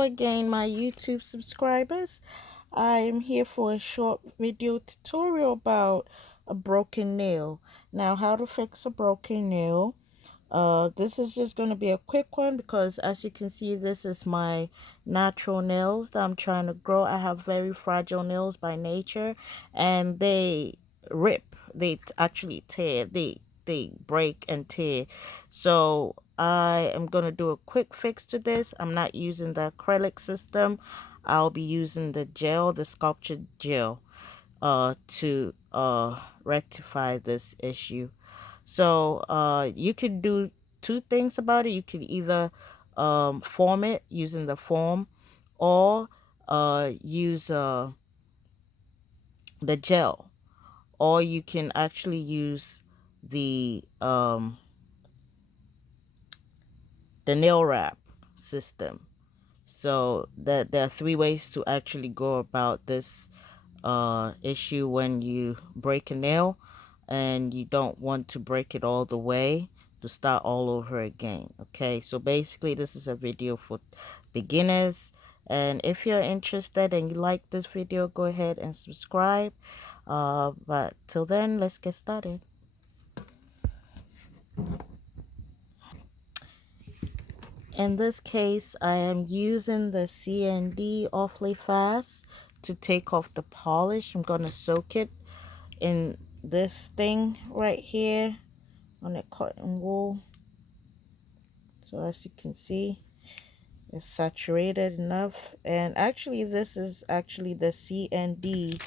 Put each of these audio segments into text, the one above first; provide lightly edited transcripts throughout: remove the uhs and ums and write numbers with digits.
Again, my YouTube subscribers. I am here for a short video tutorial about a broken nail. Now, how to fix a broken nail. This is just going to be a quick one because as you can see, this is my natural nails that I'm trying to grow. I have very fragile nails by nature and they rip. They actually tear. They break and tear. So I am going to do a quick fix to this. I'm not using the acrylic system. I'll be using the gel, the sculptured gel, to rectify this issue. So you could do two things about it. You could either form it using the foam, or use the gel, or you can actually use the nail wrap system. So that there are three ways to actually go about this issue when you break a nail and you don't want to break it all the way to start all over again. Okay, so basically this is a video for beginners, and if you're interested and you like this video, go ahead and subscribe. But till then, let's get started. In this case, I am using the CND awfully fast to take off the polish. I'm going to soak it in this thing right here on the cotton wool. So as you can see, it's saturated enough. And actually, this is actually the CND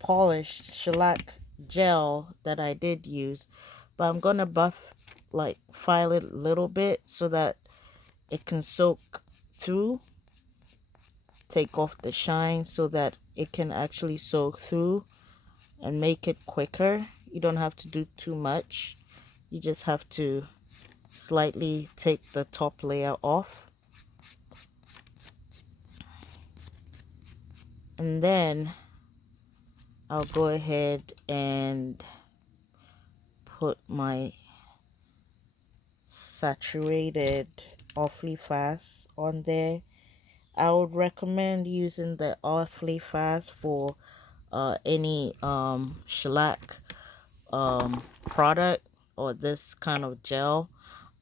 polished shellac gel that I did use, but I'm gonna file it a little bit so that it can soak through, take off the shine so that it can actually soak through and make it quicker. You don't have to do too much. You just have to slightly take the top layer off, and then I'll go ahead and put my saturated awfully fast on there. I would recommend using the awfully fast for any shellac product or this kind of gel,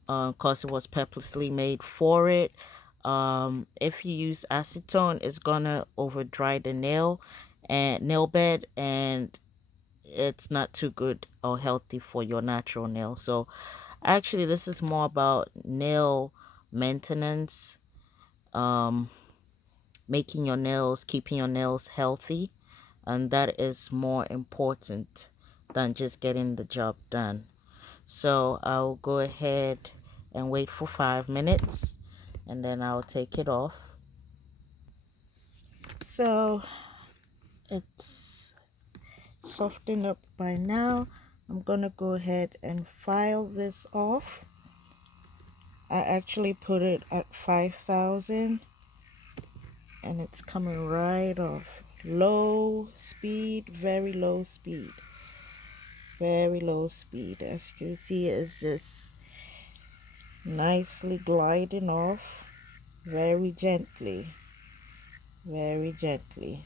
because it was purposely made for it. If you use acetone, it's gonna over dry the nail bed, and it's not too good or healthy for your natural nail. So actually this is more about nail maintenance, making your nails, keeping your nails healthy, and that is more important than just getting the job done. So I'll go ahead and wait for 5 minutes, and then I'll take it off. So it's softened up by now. I'm gonna go ahead and file this off. I actually put it at 5,000 and it's coming right off. Low speed, very low speed. Very low speed. As you can see, it's just nicely gliding off very gently. Very gently.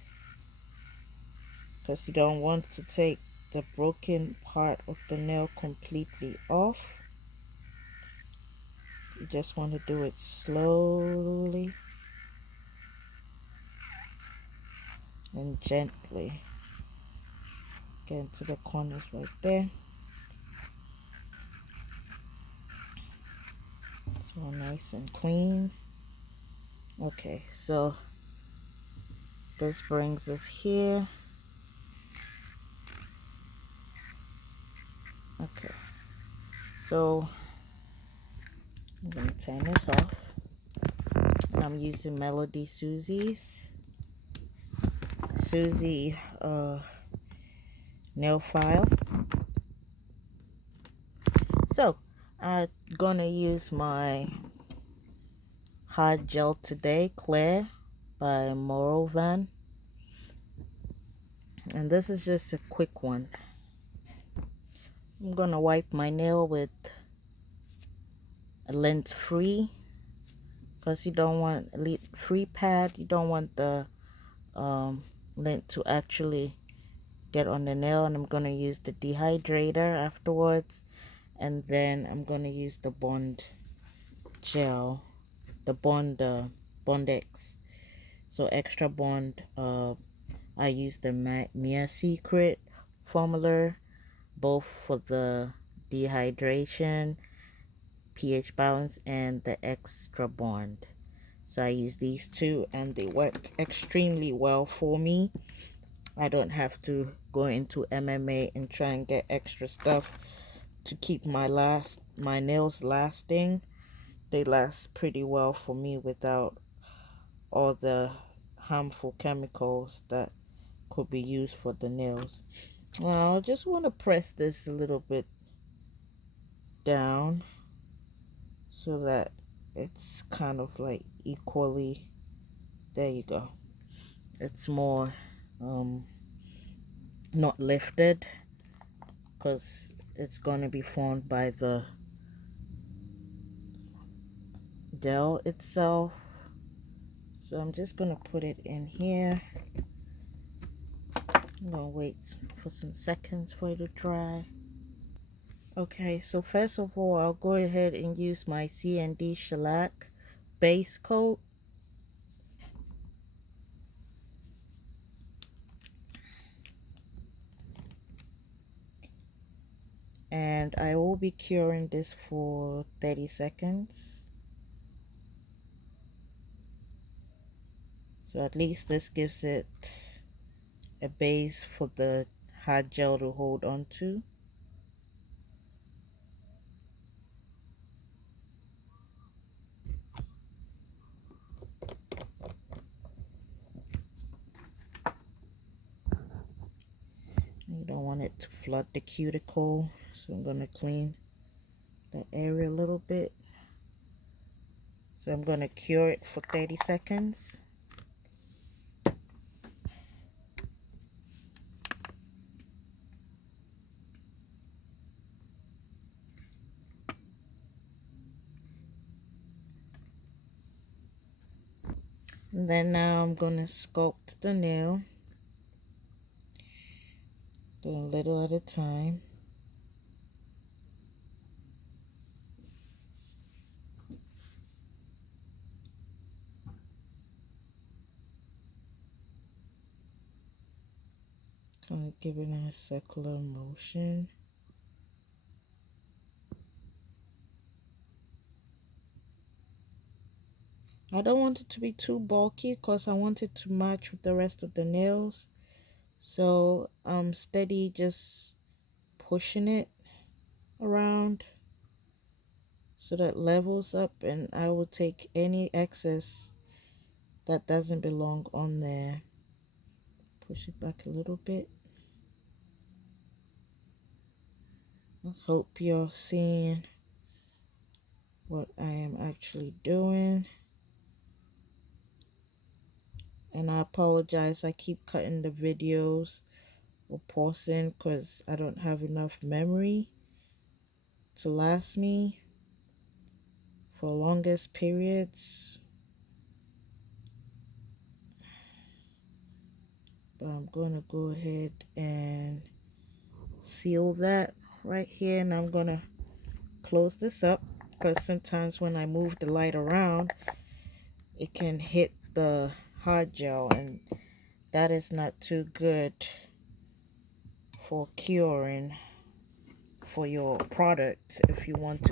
Because you don't want to take the broken part of the nail completely off. You just want to do it slowly and gently. Get into the corners right there. It's all nice and clean. Okay, so this brings us here. Okay, so I'm gonna turn it off, and I'm using Melody Susie's nail file. So I'm gonna use my hard gel today, Clear by Morovan, and this is just a quick one. I'm gonna wipe my nail with a lint free because you don't want free pad. You don't want the lint to actually get on the nail. And I'm going to use the dehydrator afterwards, and then I'm going to use the bond gel, the Bondex. So extra bond. I use the Mia Secret formula, both for the dehydration, pH balance, and the extra bond. So I use these two, and they work extremely well for me. I don't have to go into MMA and try and get extra stuff to keep my nails lasting. They last pretty well for me without all the harmful chemicals that could be used for the nails. Now I just want to press this a little bit down so that it's kind of like equally, there you go, it's more not lifted, because it's going to be formed by the gel itself. So I'm just going to put it in here. I'm going to wait for some seconds for it to dry. Okay, so first of all, I'll go ahead and use my C&D shellac base coat. And I will be curing this for 30 seconds. So at least this gives it a base for the hard gel to hold on to. You don't want it to flood the cuticle, so I'm going to clean the area a little bit. So I'm going to cure it for 30 seconds. And then now I'm going to sculpt the nail, doing a little at a time. Kind of giving it a circular motion. I don't want it to be too bulky because I want it to match with the rest of the nails. So I'm steady just pushing it around so that levels up, and I will take any excess that doesn't belong on there. Push it back a little bit. I hope you're seeing what I am actually doing. And I apologize, I keep cutting the videos or pausing because I don't have enough memory to last me for longest periods. But I'm gonna go ahead and seal that right here, and I'm gonna close this up because sometimes when I move the light around it can hit the hard gel, and that is not too good for curing for your products if you want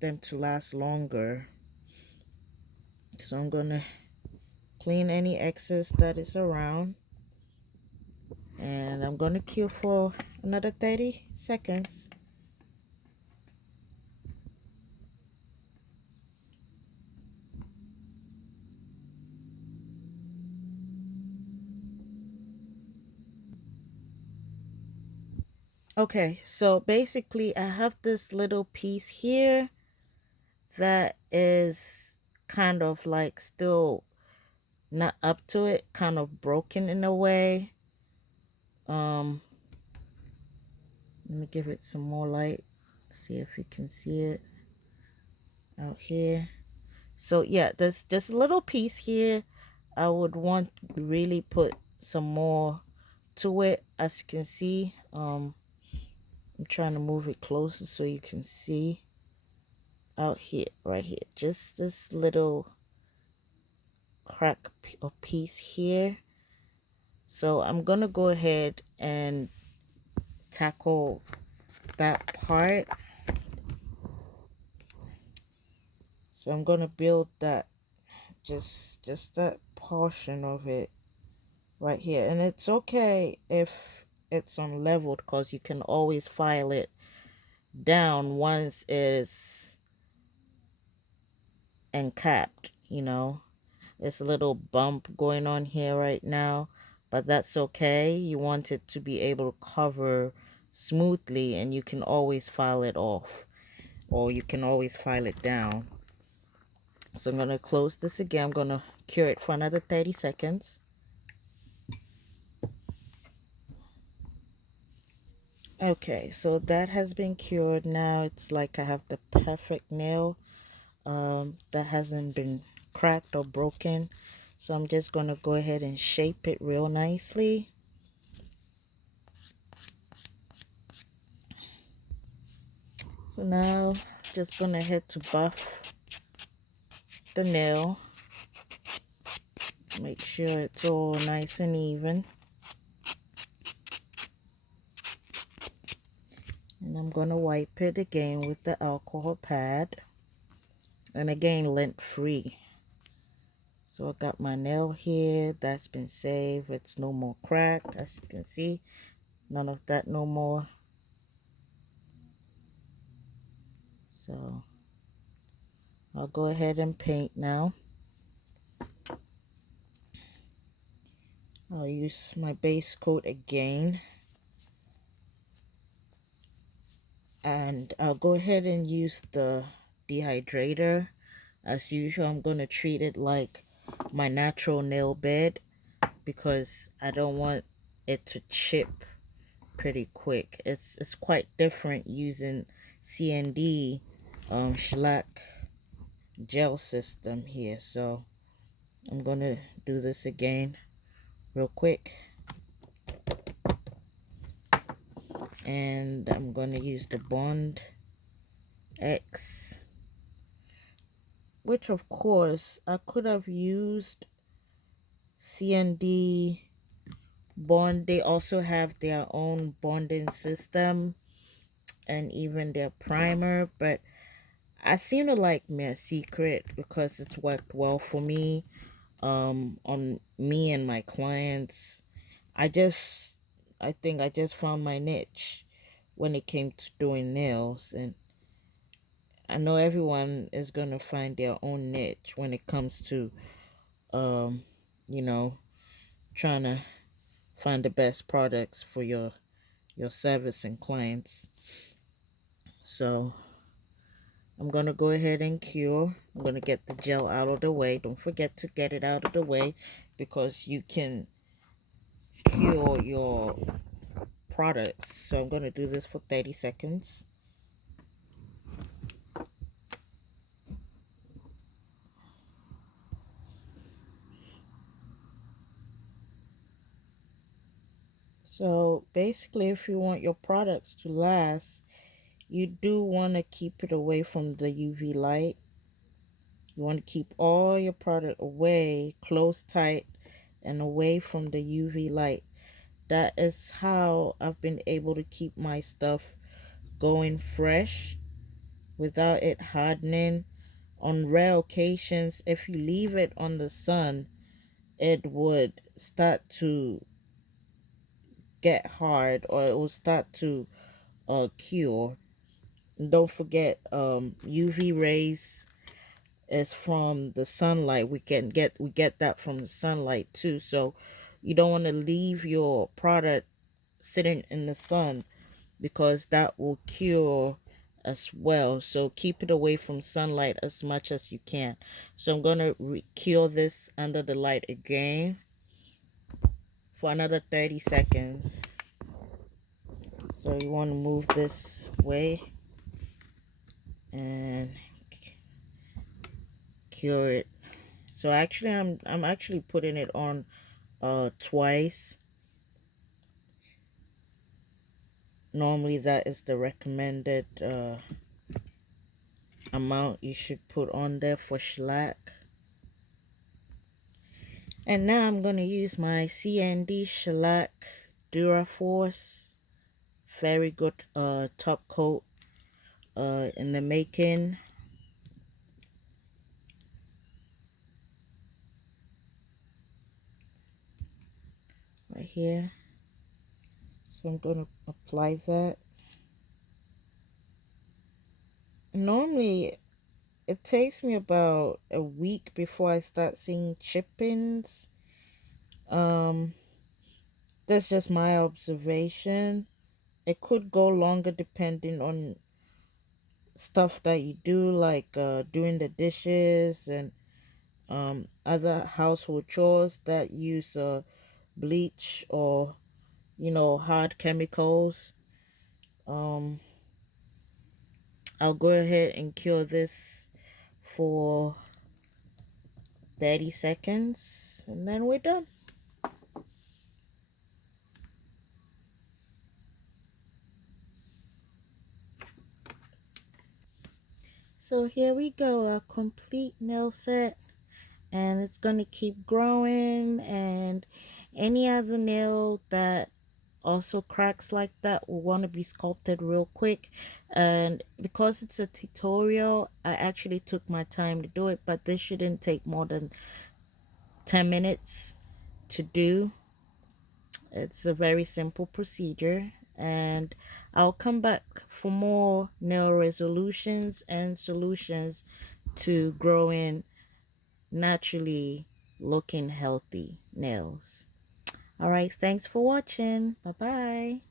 them to last longer. So I'm gonna clean any excess that is around, and I'm gonna cure for another 30 seconds. Okay, so basically I have this little piece here that is kind of like still not up to it, kind of broken in a way. Let me give it some more light, see if you can see it out here. So yeah, there's just a little piece here. I would want to really put some more to it. As you can see, I'm trying to move it closer so you can see out here, right here, just this little crack or piece here. So I'm gonna go ahead and tackle that part. So I'm gonna build that, just that portion of it right here. And it's okay if it's unleveled, because you can always file it down once it's encapped, you know. There's a little bump going on here right now, but that's okay. You want it to be able to cover smoothly, and you can always file it off, or you can always file it down. So I'm going to close this again. I'm going to cure it for another 30 seconds. Okay, so that has been cured. Now it's like I have the perfect nail that hasn't been cracked or broken. So I'm just going to go ahead and shape it real nicely. So now just going to head to buff the nail. Make sure it's all nice and even. And I'm going to wipe it again with the alcohol pad. And again, lint free. So I got my nail here. That's been saved. It's no more crack. As you can see, none of that no more. So I'll go ahead and paint now. I'll use my base coat again. And I'll go ahead and use the dehydrator. As usual, I'm going to treat it like my natural nail bed, because I don't want it to chip pretty quick. It's quite different using CND shellac gel system here. So I'm going to do this again real quick. And I'm going to use the Bond X, which of course I could have used CND Bond. They also have their own bonding system and even their primer, but I seem to like my secret because it's worked well for me, on me and my clients. I think I just found my niche when it came to doing nails, and I know everyone is gonna find their own niche when it comes to um you know, trying to find the best products for your service and clients. So I'm gonna go ahead and cure. I'm gonna get the gel out of the way. Don't forget to get it out of the way, because you can cure your products. So I'm gonna do this for 30 seconds. So basically, if you want your products to last, you do want to keep it away from the UV light. You want to keep all your product away, close tight, and away from the UV light. That is how I've been able to keep my stuff going fresh without it hardening. On rare occasions, if you leave it on the sun, it would start to get hard, or it will start to cure. And don't forget, UV rays is from the sunlight. We get that from the sunlight too. So you don't want to leave your product sitting in the sun, because that will cure as well. So keep it away from sunlight as much as you can. So I'm going to cure this under the light again for another 30 seconds. So you want to move this way and cure it. So actually I'm actually putting it on twice. Normally that is the recommended amount you should put on there for shellac. And now I'm going to use my CND shellac Duraforce. Very good top coat in the making. Right here. So I'm going to apply that. Normally it takes me about a week before I start seeing chippings. Um, that's just my observation. It could go longer depending on stuff that you do, like doing the dishes and other household chores that use bleach or hard chemicals. Um, I'll go ahead and cure this for 30 seconds and then we're done. So here we go, a complete nail set, and it's going to keep growing, and any other nail that also cracks like that will want to be sculpted real quick. And because it's a tutorial, I actually took my time to do it, but this shouldn't take more than 10 minutes to do. It's a very simple procedure, and I'll come back for more nail resolutions and solutions to growing naturally looking healthy nails. All right, thanks for watching. Bye bye.